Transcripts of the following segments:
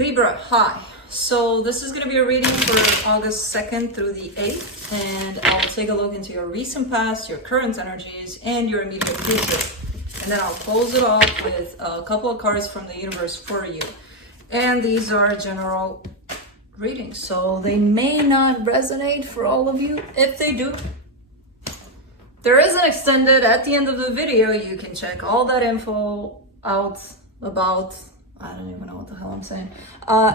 Libra, hi. So this is going to be a reading for August 2nd through the 8th, and I'll take a look into your recent past, your current energies, and your immediate future. And then I'll close it off with a couple of cards from the universe for you. And these are general readings, so they may not resonate for all of you. If they do, there is an extended at the end of the video. You can check all that info out about, I don't even know what the hell I'm saying,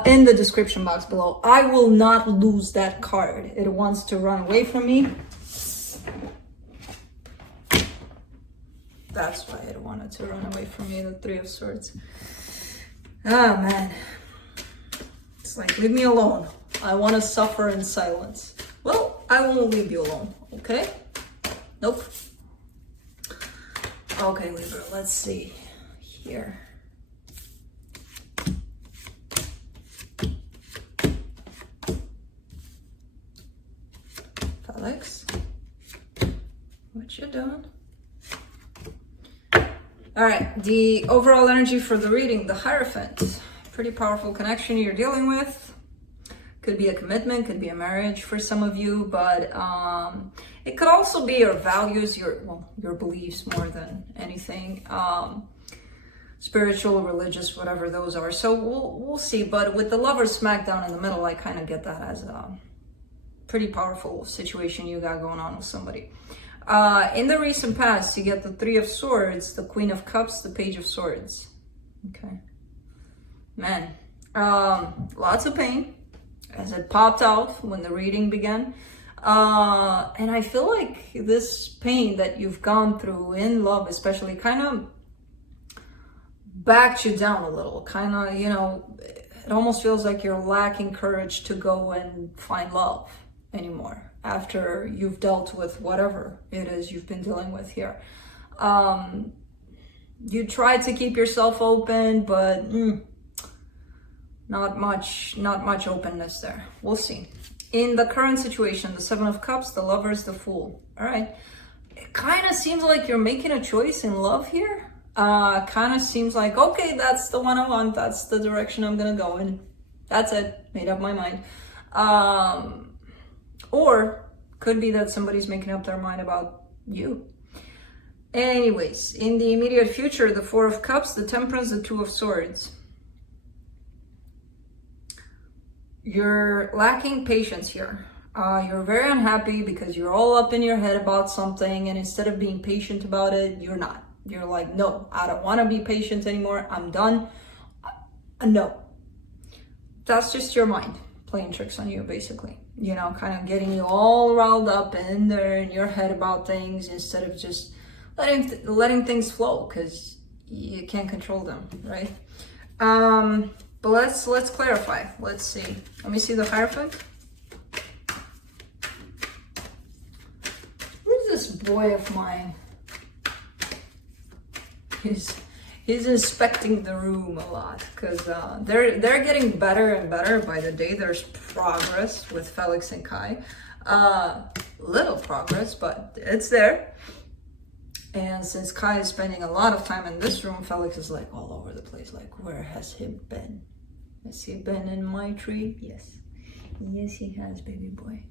in the description box below. I will not lose that card. It wants to run away from me. That's why it wanted to run away from me, the Three of Swords. Oh man. It's like, leave me alone. I want to suffer in silence. Well, I won't leave you alone, okay? Nope. Okay, Libra, let's see here. Felix, what you doing? All right, the overall energy for the reading, the Hierophant. Pretty powerful connection you're dealing with. Could be a commitment, could be a marriage for some of you, but it could also be your values, your beliefs more than anything. Spiritual, religious, whatever those are. So we'll see. But with the Lover smack down in the middle, I kind of get that as a pretty powerful situation you got going on with somebody. In the recent past, you get the Three of Swords, the Queen of Cups, the Page of Swords. Okay. Man, lots of pain as it popped out when the reading began. And I feel like this pain that you've gone through in love, especially, kind of backed you down a little. Kind of, you know, it almost feels like you're lacking courage to go and find love anymore after you've dealt with whatever it is you've been dealing with here. You tried to keep yourself open, but not much openness there. We'll see. In the current situation, the Seven of Cups, the Lovers, the Fool. All right. It kind of seems like you're making a choice in love here. Kind of seems like, okay, that's the one I want. That's the direction I'm going to go in. That's it. Made up my mind. Or could be that somebody's making up their mind about you. Anyways, in the immediate future, the Four of Cups, the Temperance, the Two of Swords. You're lacking patience here. You're very unhappy because you're all up in your head about something, and instead of being patient about it, you're not. You're like, no, I don't want to be patient anymore. I'm done. No. That's just your mind playing tricks on you, basically. You know, kind of getting you all riled up in there in your head about things instead of just letting things flow, because you can't control them, right? But let's clarify. Let's see. Let me see the Hierophant. Where's this boy of mine? He's inspecting the room a lot, because they're getting better and better by the day. There's progress with Felix and Kai. Little progress, but it's there. And since Kai is spending a lot of time in this room, Felix is like all over the place. Like, where has he been? Has he been in my tree? Yes. Yes, he has, baby boy.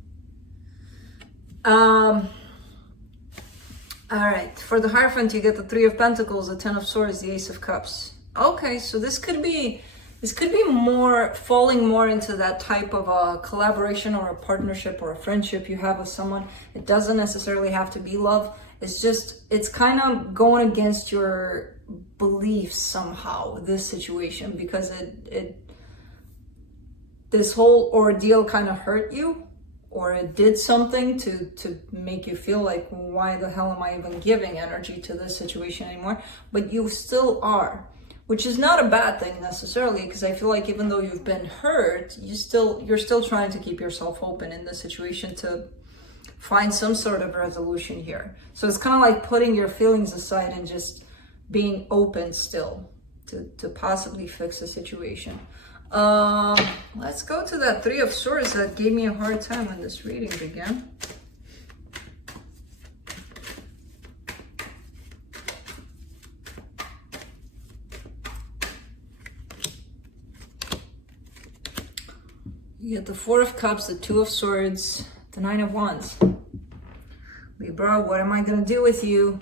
All right, for the Hierophant, you get the Three of Pentacles, the Ten of Swords, the Ace of Cups. Okay, so this could be more falling more into that type of a collaboration or a partnership or a friendship you have with someone. It doesn't necessarily have to be love. It's kind of going against your beliefs somehow, this situation, because this whole ordeal kind of hurt you, or it did something to make you feel like, why the hell am I even giving energy to this situation anymore? But you still are, which is not a bad thing necessarily, because I feel like even though you've been hurt, you're still trying to keep yourself open in this situation to find some sort of resolution here. So it's kind of like putting your feelings aside and just being open still to possibly fix the situation. Let's go to that Three of Swords that gave me a hard time when this reading began. You get the Four of Cups, the Two of Swords, the Nine of Wands. Libra, what am I going to do with you?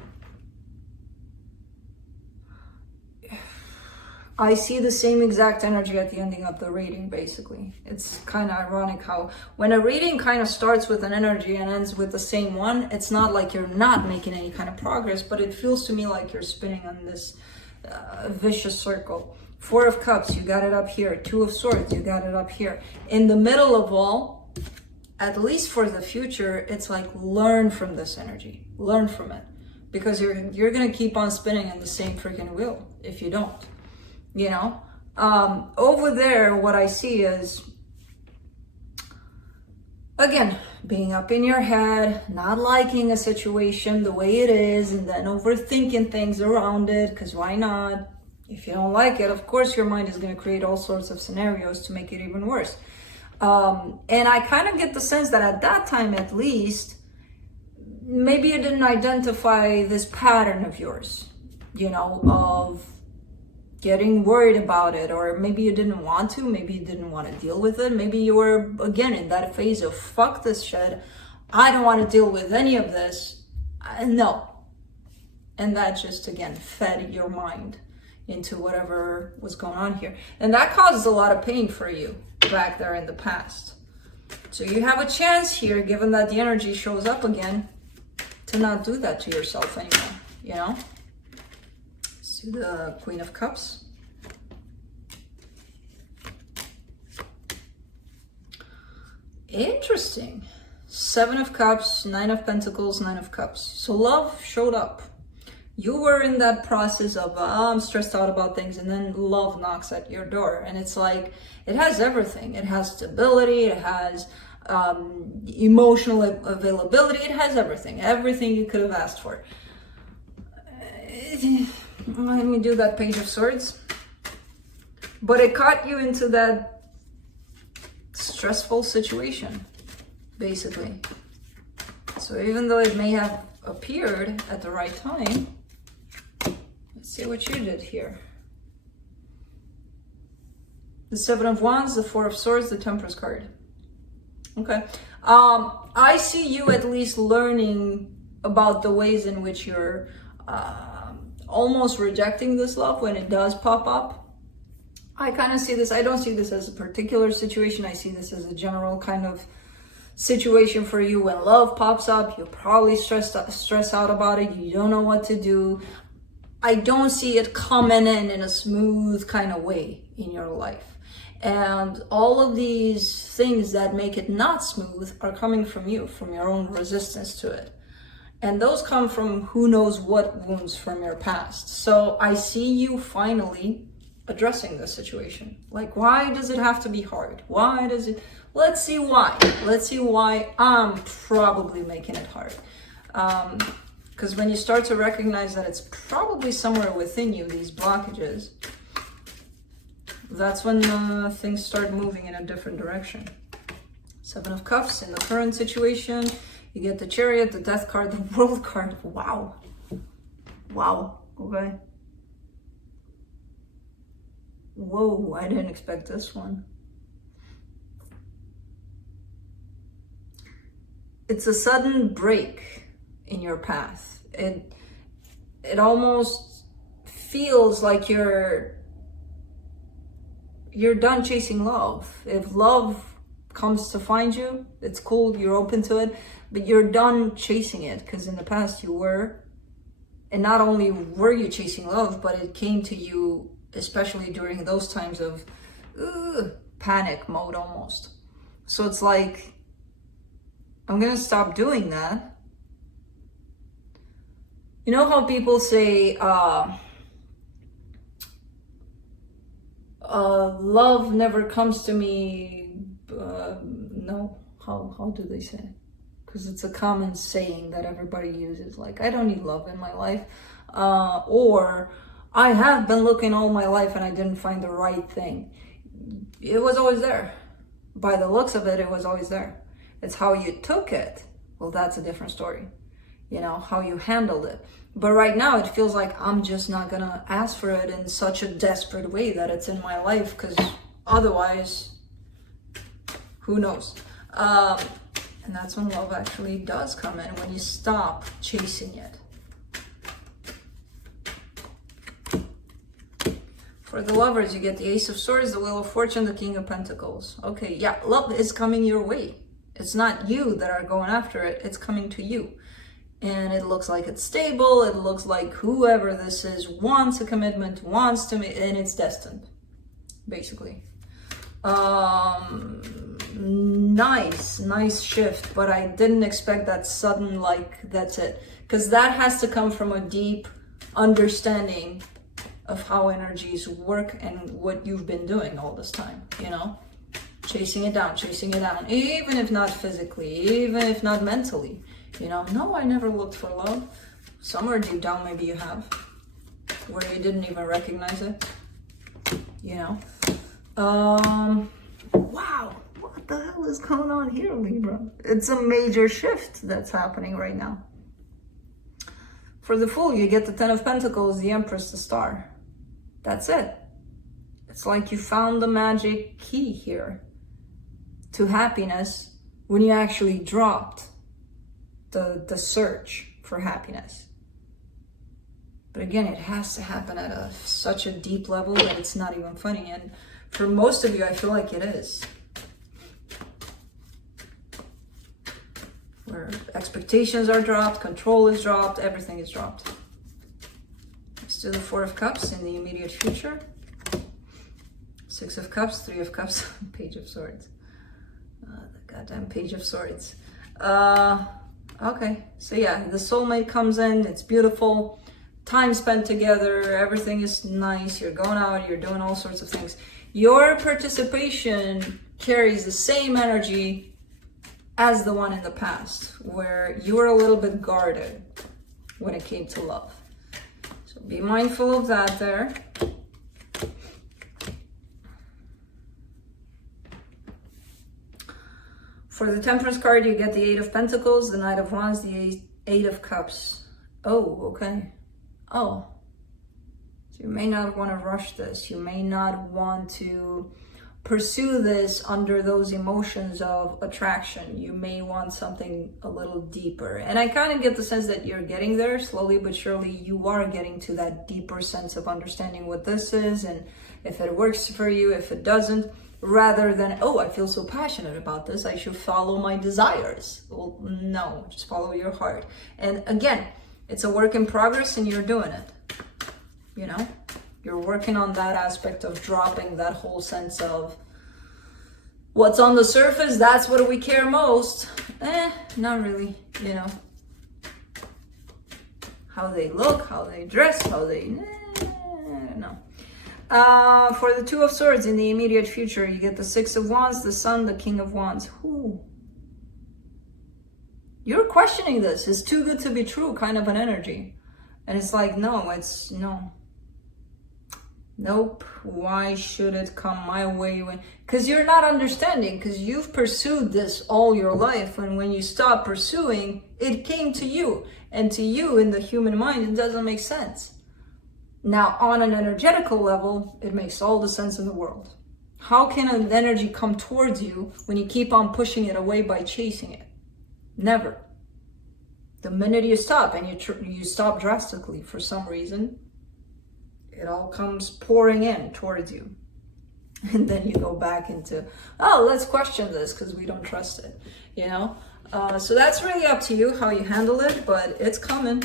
I see the same exact energy at the ending of the reading, basically. It's kind of ironic how when a reading kind of starts with an energy and ends with the same one, it's not like you're not making any kind of progress, but it feels to me like you're spinning on this vicious circle. Four of Cups, you got it up here. Two of Swords, you got it up here. In the middle of all, at least for the future, it's like learn from this energy. Learn from it. Because you're going to keep on spinning in the same freaking wheel if you don't. You know? Over there, what I see is, again, being up in your head, not liking a situation the way it is, and then overthinking things around it, because why not? If you don't like it, of course your mind is going to create all sorts of scenarios to make it even worse. And I kind of get the sense that at that time, at least, maybe you didn't identify this pattern of yours, you know, of getting worried about it, or maybe you didn't want to, maybe you didn't want to deal with it. Maybe you were, again, in that phase of fuck this shit. I don't want to deal with any of this. No. And that just, again, fed your mind into whatever was going on here. And that causes a lot of pain for you back there in the past. So you have a chance here, given that the energy shows up again, to not do that to yourself anymore, you know? See the Queen of Cups. Interesting. Seven of Cups, Nine of Pentacles, Nine of Cups. So love showed up. You were in that process of, I'm stressed out about things, and then love knocks at your door. And it's like, it has everything. It has stability, it has emotional availability, it has everything. Everything you could have asked for. Let me do that Page of Swords. But it caught you into that stressful situation, basically. So even though it may have appeared at the right time, let's see what you did here. The Seven of Wands, the Four of Swords, the Temperance card. Okay. I see you at least learning about the ways in which you're almost rejecting this love when it does pop up. I kind of see this, I don't see this as a particular situation. I see this as a general kind of situation for you. When love pops up, you're probably stress out about it. You don't know what to do. I don't see it coming in a smooth kind of way in your life. And all of these things that make it not smooth are coming from you, from your own resistance to it. And those come from who knows what wounds from your past. So I see you finally addressing this situation. Like, why does it have to be hard? Why does it? Let's see why. Let's see why I'm probably making it hard. Because when you start to recognize that it's probably somewhere within you, these blockages, that's when things start moving in a different direction. Seven of Cups in the current situation. You get the Chariot, the Death card, the World card. Wow. Wow. Okay. Whoa, I didn't expect this one. It's a sudden break in your path. It almost feels like you're done chasing love. If love comes to find you, it's cool, you're open to it, but you're done chasing it, because in the past you were. And not only were you chasing love, but it came to you, especially during those times of panic mode almost. So it's like, I'm gonna stop doing that. You know how people say, love never comes to me, no, how do they say it? Because it's a common saying that everybody uses, like, I don't need love in my life, or I have been looking all my life and I didn't find the right thing. It was always there. By the looks of it, it was always there. It's how you took it. Well, that's a different story. You know, how you handled it. But right now, it feels like I'm just not gonna ask for it in such a desperate way that it's in my life, because otherwise, Who knows? And that's when love actually does come in, when you stop chasing it. For the lovers, you get the Ace of Swords, the Wheel of Fortune, the King of Pentacles. Okay, yeah, love is coming your way. It's not you that are going after it, it's coming to you. And it looks like it's stable, it looks like whoever this is wants a commitment, wants to, and it's destined, basically. Nice shift, but I didn't expect that sudden, like, that's it. Because that has to come from a deep understanding of how energies work and what you've been doing all this time, you know? Chasing it down, even if not physically, even if not mentally, you know? No, I never looked for love. Somewhere deep down, maybe you have, where you didn't even recognize it, you know? Wow, what the hell is going on here, Libra? It's a major shift that's happening right now. For the Fool, you get the Ten of Pentacles, the Empress, the Star. That's it. It's like you found the magic key here to happiness when you actually dropped the search for happiness. But again, it has to happen at such a deep level that it's not even funny. And for most of you, I feel like it is. Where expectations are dropped, control is dropped, everything is dropped. Let's do the Four of Cups in the immediate future. Six of Cups, Three of Cups, Page of Swords. The goddamn Page of Swords. Okay, so yeah, the soulmate comes in, it's beautiful. Time spent together, everything is nice, you're going out, you're doing all sorts of things. Your participation carries the same energy as the one in the past, where you were a little bit guarded when it came to love. So be mindful of that there. For the Temperance card, you get the Eight of Pentacles, the Knight of Wands, the Eight of Cups. Oh, okay. Oh. So you may not want to rush this. You may not want to pursue this under those emotions of attraction. You may want something a little deeper. And I kind of get the sense that you're getting there slowly but surely. You are getting to that deeper sense of understanding what this is and if it works for you, if it doesn't, rather than, oh, I feel so passionate about this, I should follow my desires. Well, no, just follow your heart. And again, it's a work in progress and you're doing it. You know, you're working on that aspect of dropping that whole sense of what's on the surface, that's what we care most. Not really, you know. How they look, how they dress, how they, no. For the Two of Swords in the immediate future, you get the Six of Wands, the Sun, the King of Wands. Ooh. You're questioning this. It's too good to be true kind of an energy. And it's like, no, it's no. Nope. Why should it come my way? Because you're not understanding, because you've pursued this all your life. And when you stop pursuing, it came to you. And to you, in the human mind, it doesn't make sense. Now, on an energetical level, it makes all the sense in the world. How can an energy come towards you when you keep on pushing it away by chasing it? Never. The minute you stop, and you stop drastically for some reason, it all comes pouring in towards you. And then you go back into, oh, let's question this because we don't trust it, you know? So that's really up to you how you handle it, but it's coming.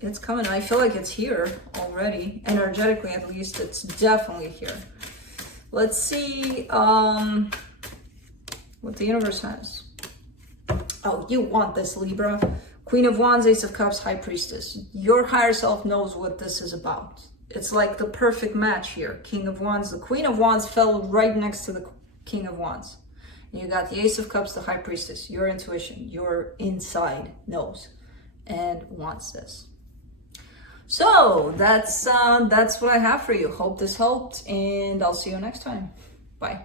It's coming. I feel like it's here already. Energetically, at least, it's definitely here. Let's see what the universe has. Oh, you want this, Libra. Queen of Wands, Ace of Cups, High Priestess. Your higher self knows what this is about. It's like the perfect match here. King of Wands. The Queen of Wands fell right next to the King of Wands. And you got the Ace of Cups, the High Priestess. Your intuition, your inside knows and wants this. So that's what I have for you. Hope this helped, and I'll see you next time. Bye.